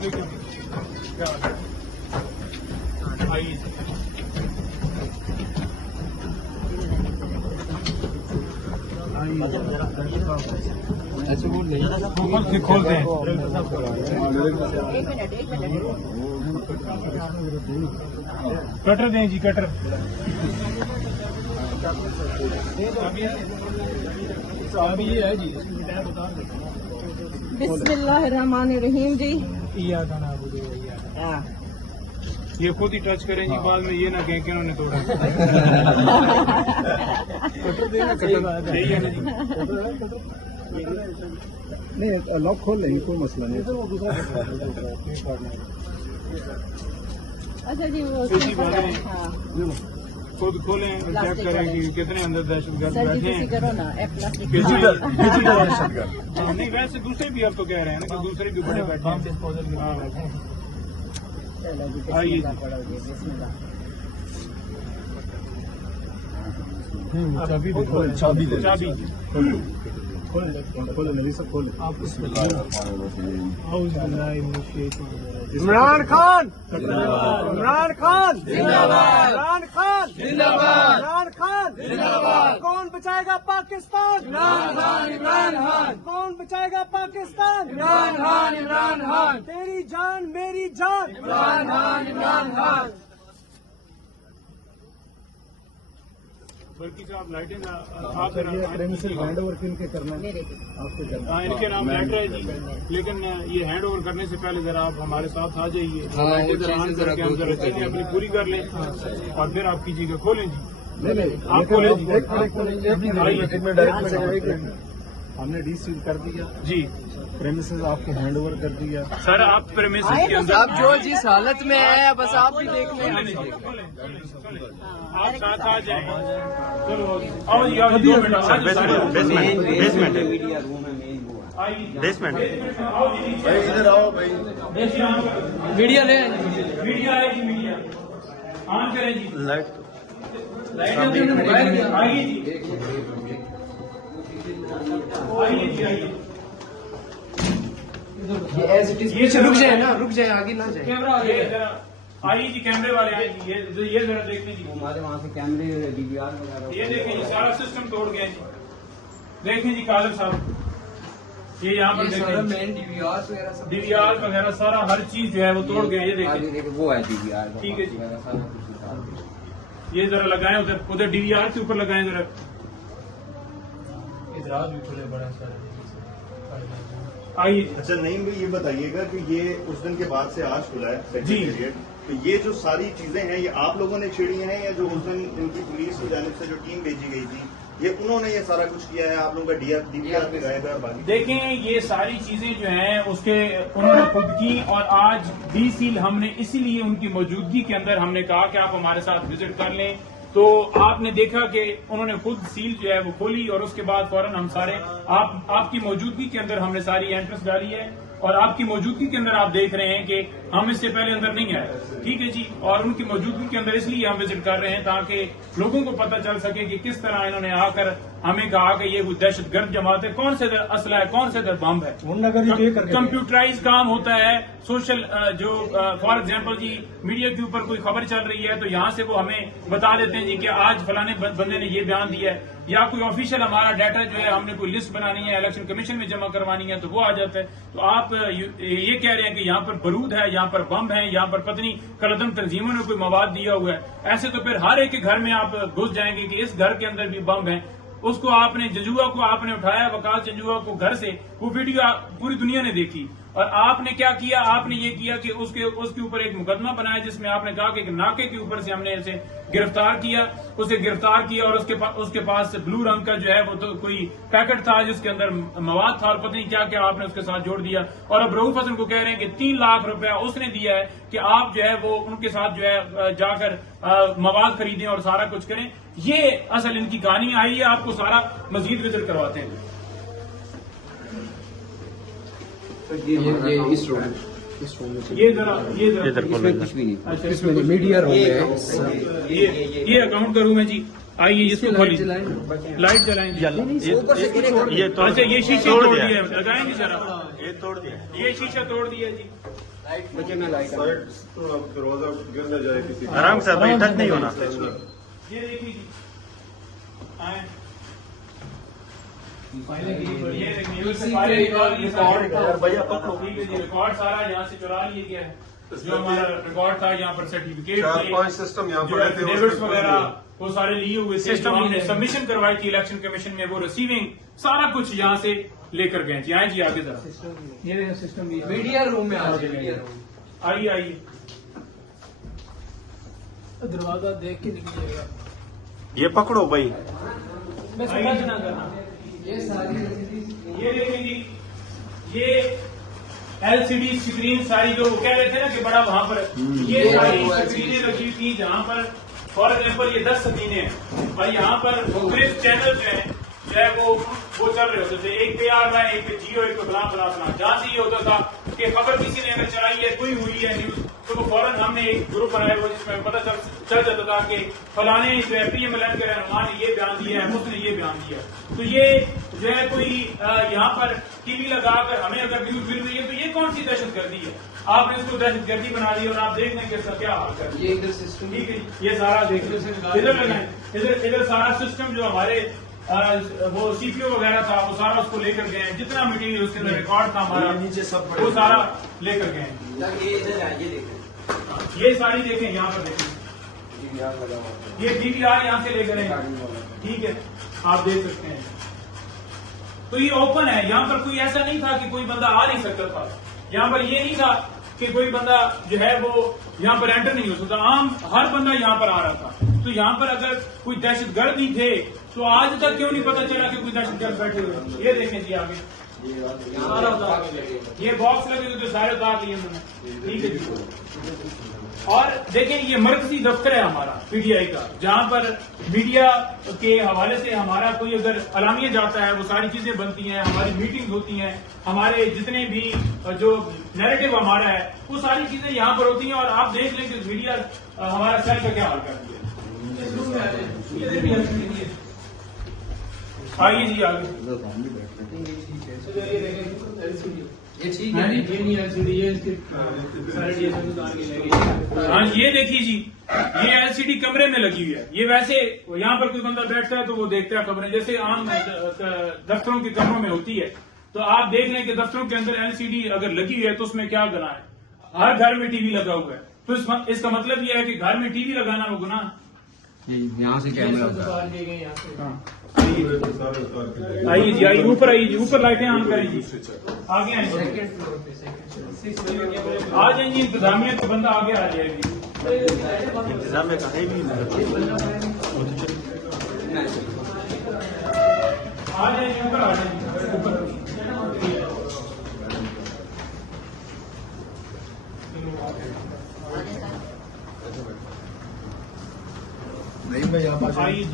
वालेकुम। क्या हाल है? आइए। ऐसे बोल नहीं खोलते हैं। कटर दें जी, कटर। अभी ये है जी, बिस्मिल्लाहिर्रहमानिर्रहीम जी। ये खुद ही टच करें जी, बाद में ये ना कहें कि उन्होंने तोड़ा। कटर देना, कटर यही है ना जी। नहीं, लॉक खोल लेंगे, कोई मसला नहीं। अच्छा जी, वो खुद खोलें, चेक करें कि कितने अंदर दहशतगर्द सर जी बैठे किसी हैं। करो ना प्लास्टिक डिजिटल दहशतगर्द। नहीं, वैसे दूसरे भी आप तो कह रहे हैं ना कि दूसरे भी बड़े बैठे हैं। आइए जी। चाबी दे, चाबी खोले नली सब खोले। इमरान खान, इमरान खान जिंदाबाद, इमरान खान जिंदाबाद, इमरान खान जिंदाबाद। कौन बचाएगा पाकिस्तान? इमरान खान, इमरान खान। कौन बचाएगा पाकिस्तान? इमरान खान, इमरान खान। तेरी जान मेरी जान, इमरान खान, इमरान खान। बल्कि साहब लाइटें हैंड ओवर किनके करना है? आपके करना है। इनके नाम लेटर है जी, लेकिन ये हैंड ओवर करने से पहले जरा आप हमारे साथ आ जाइए। लाइटें ऑन करके हम जरा चीजें अपनी पूरी कर लें और फिर आप कीजिएगा। खोलें जी। नहीं, आप खोलें जी। हमने डी सील कर दिया जी, प्रेमिसेस आपको हैंड ओवर कर दिया। सर आप प्रेमिसेस के अंदर आप जो जिस हालत में है बस आप भी देख लें। आप साथ आ जाए। चलो आओ जी, आओ 2 मिनट। बेसमेंट आओ जी, इधर आओ भाई। मीडिया ले मीडिया है जी, मीडिया ऑन करें जी। लाइट आइए जी, आइए जी, आइए। ये रुक जाए ना, रुक जाए, आगे ना जाए। कैमरा आ गया जरा। आइए जी, कैमरे वाले आए जी। ये जरा देख लीजिए। हमारे वहाँ से कैमरे DVR वगैरह। ये देखें जी, सारा सिस्टम तोड़ गया जी। देखें जी कादर साहब, ये यहाँ पर देखें मेन DVR वगैरह सब। DVR वगैरह सारा हर चीज जो है वो तोड़ गया। ये देखें, देखिए वो है DVR। ठीक है जी। ये जरा लगाएं उधर, उधर DVR के ऊपर लगाएं जरा। इधर भी खुले बड़ा सारा। आइए। अच्छा नईम भाई, ये बताइएगा कि ये उस दिन के बाद से आज खुला है जी। सेक्रेटेरिएट, तो ये जो सारी चीजें हैं ये आप लोगों ने छेड़ी हैं या जो उस दिन इनकी पुलिस की जानिब से जो टीम भेजी गई थी ये उन्होंने ये सारा कुछ किया है? आप लोगों का DVR पे गायब है और बाकी देखें, ये सारी चीजें जो हैं उसके उन्होंने खुद की, और आज डी सील हमने इसीलिए उनकी मौजूदगी के अंदर हमने कहा कि आप हमारे साथ विजिट कर लें। तो आपने देखा कि उन्होंने खुद सील जो है वो खोली और उसके बाद फौरन हम सारे आपकी मौजूदगी के अंदर हमने सारी एंट्रेंस डाली है और आपकी मौजूदगी के अंदर आप देख रहे हैं कि हम इससे पहले अंदर नहीं आए। ठीक है जी। और उनकी मौजूदगी के अंदर इसलिए हम विजिट कर रहे हैं ताकि लोगों को पता चल सके कि किस तरह इन्होंने आकर हमें कहा कि ये दहशतगर्द जमात है, कौन से असला है, कौन से बम है। कंप्यूटराइज काम होता है। सोशल जो फॉर एग्जाम्पल जी मीडिया के ऊपर कोई खबर चल रही है तो यहाँ से वो हमें बता देते हैं जी कि आज फलाने बंदे ने ये बयान दिया है, या कोई ऑफिशियल हमारा डाटा जो है हमने कोई लिस्ट बनानी है, इलेक्शन कमीशन में जमा करवानी है तो वो आ जाता है। तो आप ये कह रहे हैं कि यहाँ पर बारूद है, यहाँ पर बम है, यहाँ पर पत्नी कलदम तंजीमों ने कोई मवाद दिया हुआ है, ऐसे तो फिर हर एक के घर में आप घुस जाएंगे कि इस घर के अंदर भी बम है। उसको आपने जंजुआ को आपने उठाया, वकास जंजुआ को घर से, वो वीडियो पूरी दुनिया ने देखी। और आपने क्या किया? आपने ये किया कि उसके ऊपर एक मुकदमा बनाया जिसमें आपने कहा कि नाके के ऊपर से हमने इसे गिरफ्तार किया, उसे गिरफ्तार किया और उसके पास ब्लू रंग का जो है वो तो कोई पैकेट था जिसके अंदर मवाद था और पता नहीं क्या क्या आपने उसके साथ जोड़ दिया। और अब रऊफ हसन को कह रहे हैं कि 3 लाख रुपया उसने दिया है कि आप जो है वो उनके साथ जो है जाकर मवाद खरीदें और सारा कुछ करें। ये असल इनकी कहानी आई है। आपको सारा मजीद विजिट करवाते हैं। ये इस रूम ये जरा इसमें कुछ भी नहीं। अच्छा, इसमें मीडिया रूम है। ये अकाउंट का रूम है जी। आइए इसको खोलिए, लाइट जलाएंगे। ये अच्छा, ये शीशे तोड़ दिए, लगाएंगे जरा। ये तोड़ दिया। ये शीशा तोड़ दिया जी। बच्चे में लाइट दरवाजा गिर न जाए किसी का। आराम से भाई, टच नहीं होना। ये देखिए जी, आए। ये देखिए, रिकॉर्ड सारा यहाँ से चुरा लिया गया है। जो हमारा रिकॉर्ड था यहाँ पर सर्टिफिकेट 4-5 सिस्टम यहाँ पड़े थे, डेविड्स वगैरह वो सारे लिए हुए थे। जो हमने सबमिशन करवाई थी इलेक्शन कमीशन में, वो रिसीविंग सारा कुछ यहाँ से लेकर गए जी। आए जी आगे जरा, ये सिस्टम मीडिया रूम में आ जाए, मीडिया रूम। आइए आइए। दरवाजा देख के निकलिएगा। ये पकड़ो भाई। आइए ना करना। ये देखिए जी, ये एलसीडी स्क्रीन सारी जो कह रहे थे ना कि बड़ा वहां पर, ये सारी स्क्रीनें लगी थी जहां पर फॉर एग्जाम्पल ये 10 स्क्रीनें हैं और यहाँ पर मुख्तलिफ चैनल जो है वो चल रहे होते थे। एक पे आ रहा है, एक पे जियो, एक पे फला फला फला। जहां से ये होता था कि खबर किसी ने अगर चलाई है, कोई हुई है न्यूज, तो वो फौरन हमने एक ग्रुप बनाया हुआ जिसमें पता चल जाता था कि फलाने जो है पीएमएलएन के रहनुमा ने ये बयान दिया है, उसने ये बयान दिया। तो ये जो है कोई यहाँ पर टीवी लगाकर हमें अगर न्यूज मिल रही है तो ये कौन सी दहशतगर्दी है? आपने इसको दहशतगर्दी बना दी और आप देख लें कि इसका क्या हाल कर। ये इधर सिस्टम, ठीक है, ये सारा देख इधर लगाए, इधर सारा सिस्टम जो हमारे वो सीपीयू वगैरह था वो सारा उसको लेकर गए हैं। जितना मटीरियल उसके अंदर रिकॉर्ड था हमारा नीचे सब वो सारा लेकर गए हैं। ये इधर आइए, देखें ये सारी देखें, यहाँ पर देखें, ये डीवीआर यहाँ से लेकर गए, ठीक है, आप देख सकते हैं। तो ये ओपन है, यहाँ पर कोई ऐसा नहीं था कि कोई बंदा आ नहीं सकता था। यहाँ पर ये नहीं था कि कोई बंदा जो है वो यहाँ पर एंटर नहीं हो सकता। आम हर बंदा यहाँ पर आ रहा था। तो यहाँ पर अगर कोई दहशतगर्द नहीं थे तो आज तक क्यों नहीं पता चला कि कोई दहशतगर्द बैठे हुए? ये देखें जी आगे, सारा उतार, ये बॉक्स लगे थे तो सारे उतार लिए उन्होंने, ठीक है जी। और देखें ये मरकजी दफ्तर है हमारा पीटीआई का, जहां पर मीडिया के हवाले से हमारा कोई अगर अलामिया जाता है वो सारी चीजें बनती हैं, हमारी मीटिंग होती हैं, हमारे जितने भी जो नैरेटिव हमारा है वो सारी चीजें यहाँ पर होती हैं। और आप देख लें कि मीडिया हमारा सेल का क्या हाल कर दिया। आइए जी आगे, ये ठीक है। हाँ ये देखिए जी, ये एलसीडी कमरे में लगी हुई है। ये वैसे यहाँ पर कोई बंदा बैठता है तो वो देखता है खबरें, जैसे आम दफ्तरों के कमरों में होती है। तो आप देख लें कि दफ्तरों के अंदर एलसीडी अगर लगी हुई है तो उसमें क्या गुनाह है? हर घर में टीवी लगा हुआ है, तो इसका मतलब यह है कि घर में टीवी लगाना वो गुनाह है। यहाँ से कैमरा आइए जी, आइए ऊपर, आइए जी ऊपर, लाइटें ऑन करें जी, आगे आए, आ जाए जी। इंतजामिया का बंदा आगे आ जाएगी। इंतजाम में कहीं भी आ जाए जी, ऊपर आ जाए ऊपर। नहीं, मैं यहाँ आइए जी।